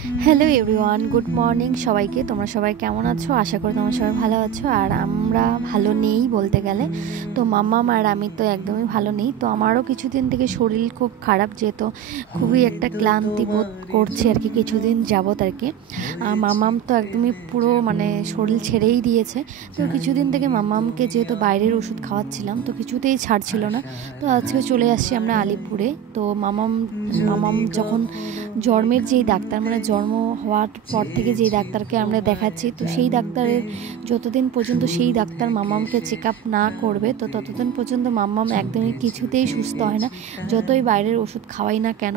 Hello everyone, good morning সবাইকে। তোমরা সবাই কেমন আছো? আশা করি তোমরা সবাই ভালো আছো। আর আমরা ভালো নেই বলতে গেলে। তো মাম্মাম আর আমি তো একদমই ভালো নেই। তো আমারও কিছুদিন থেকে শরীর খুব খারাপ, যেহেতু খুবই একটা ক্লান্তি বোধ করছে আর কি কিছুদিন যাবত আর কি। মাম্মাম তো একদমই পুরো শরীর ছেড়েই দিয়েছে। তো কিছুদিন থেকে মাম্মামকে যেহেতু বাইরের ওষুধ খাওয়াচ্ছিলাম, তো কিছুতেই ছাড়ছিল না। তো আজকে চলে আসছি আমরা আলিপুরে। তো মামাম যখন জন্মের যেই ডাক্তার, জন্ম হওয়ার পর থেকে যেই ডাক্তারকে আমরা দেখাচ্ছি, তো সেই ডাক্তারের যতদিন পর্যন্ত সেই ডাক্তার মাম্মামকে চেক আপ না করবে, তো ততদিন পর্যন্ত মাম্মাম একদমই কিছুতেই সুস্থ হয় না, যতই বাইরের ওষুধ খাওয়াই না কেন।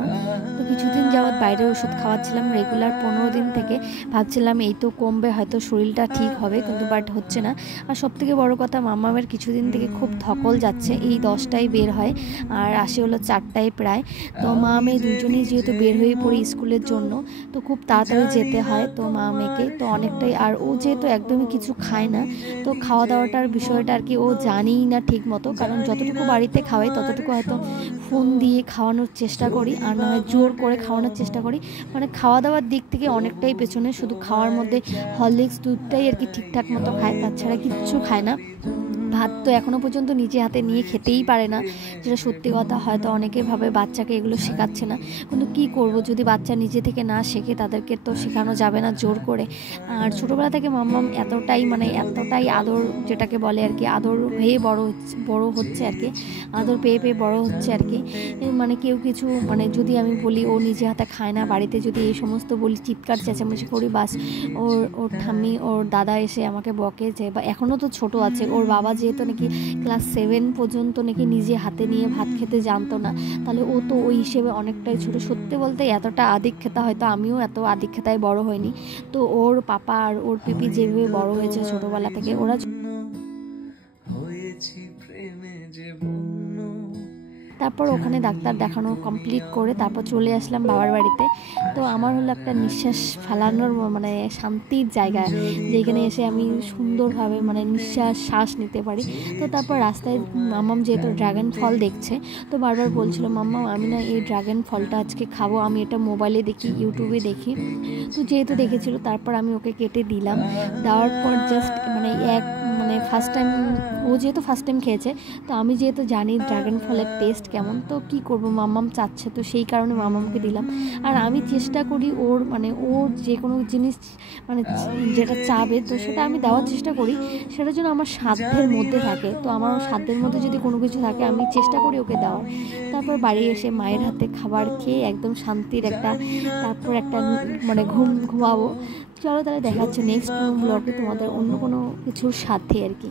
তো কিছুদিন যাবৎ বাইরের ওষুধ খাওয়াচ্ছিলাম রেগুলার 15 দিন থেকে। ভাবছিলাম এই তো কমবে, হয়তো শরীরটা ঠিক হবে, কিন্তু বাট হচ্ছে না। আর সবথেকে বড় কথা, মাম্মামের কিছুদিন থেকে খুব ধকল যাচ্ছে। এই 10টায় বের হয় আর আসে হলো 4টায় প্রায়। তো মা মেয়ে দুজনেই যেহেতু বের হয়ে পড়ি স্কুলের জন্য, তো খুব তাড়াতাড়ি যেতে হয় তো মা মেয়েকে। তো অনেকটাই, আর ও যেহেতু একদমই কিছু খায় না, তো খাওয়া দাওয়াটার বিষয়টা আর কি ও জানেই না ঠিক মতো। কারণ যতটুকু বাড়িতে খাওয়াই ততটুকু হয়তো ফোন দিয়ে খাওয়ানোর চেষ্টা করি, আর না হয় জোর করে খাওয়ানোর চেষ্টা করি। খাওয়া দাওয়ার দিক থেকে অনেকটাই পেছনে, শুধু খাওয়ার মধ্যে হরলিক্স দুধটাই আর কি ঠিকঠাক মতো খায়, তাছাড়া কিচ্ছু খায় না। ভাত তো এখনও পর্যন্ত নিজে হাতে নিয়ে খেতেই পারে না, যেটা সত্যি কথা। হয়তো অনেকে ভাবে বাচ্চাকে এগুলো শেখাচ্ছে না, কিন্তু কী করব, যদি বাচ্চা নিজে থেকে না শেখে তাদেরকে তো শেখানো যাবে না জোর করে। আর ছোটোবেলা থেকে মাম্মাম এতটাই আদর, যেটাকে বলে আর কি, আদর হয়ে বড় হচ্ছে আর কি, আদর পেয়ে পেয়ে বড় হচ্ছে আর কি। কেউ কিছু যদি আমি বলি ও নিজে হাতে খায় না, বাড়িতে যদি এই সমস্ত বলি, চিৎকার চেঁচামেচি করি, বাস ওর ঠাম্মি ওর দাদা এসে আমাকে বকে যে, বা এখনও তো ছোট আছে, ওর বাবা যেহেতু নাকি ক্লাস 7 পর্যন্ত নাকি নিজে হাতে নিয়ে ভাত খেতে জানতো না, তাহলে ও তো ওই হিসেবে অনেকটাই ছোট। সত্যি বলতে এতটা আদিক খেতা হয়তো আমিও এত আদিক খেতায় বড় হয়নি। তো ওর পাপা আর ওর পিপি যেভাবে বড় হয়েছে ছোটবেলা থেকে, ওরা হয়েছি প্রেমে যে। তারপর ওখানে ডাক্তার দেখানো কমপ্লিট করে তারপর চলে আসলাম বাবার বাড়িতে। তো আমার হলো একটা নিঃশ্বাস ফেলানোর শান্তির জায়গা, যেখানে এসে আমি সুন্দরভাবে শ্বাস নিতে পারি। তো তারপর রাস্তায় মাম্মাম যেহেতু ড্রাগন ফল দেখছে, তো বারবার বলছিল, মাম্মাম আমি না এই ড্রাগন ফলটা আজকে খাবো, আমি এটা মোবাইলে দেখি, ইউটিউবে দেখি। তো যেহেতু দেখেছিল, তারপর আমি ওকে কেটে দিলাম। দেওয়ার পর জাস্ট ফার্স্ট টাইম, ও যেহেতু ফার্স্ট টাইম খেয়েছে, তো আমি যেহেতু জানি ড্রাগন ফলের টেস্ট কেমন, তো কি করব, মাম্মাম চাচ্ছে, তো সেই কারণে মাম্মামকে দিলাম। আর আমি চেষ্টা করি ওর ওর যে কোনো জিনিস যেটা চাবে, তো সেটা আমি দেওয়ার চেষ্টা করি, সেটা যেন আমার সাধ্যের মধ্যে থাকে। তো আমার সাধ্যের মধ্যে যদি কোনো কিছু থাকে, আমি চেষ্টা করি ওকে দেওয়ার। তারপর বাড়ি এসে মায়ের হাতে খাবার খেয়ে একদম শান্তির তারপর একটা ঘুমাবো। চলো তাহলে দেখা হচ্ছে নেক্সট ব্লগে তোমাদের অন্য কোনো কিছুর সাথে আর কি।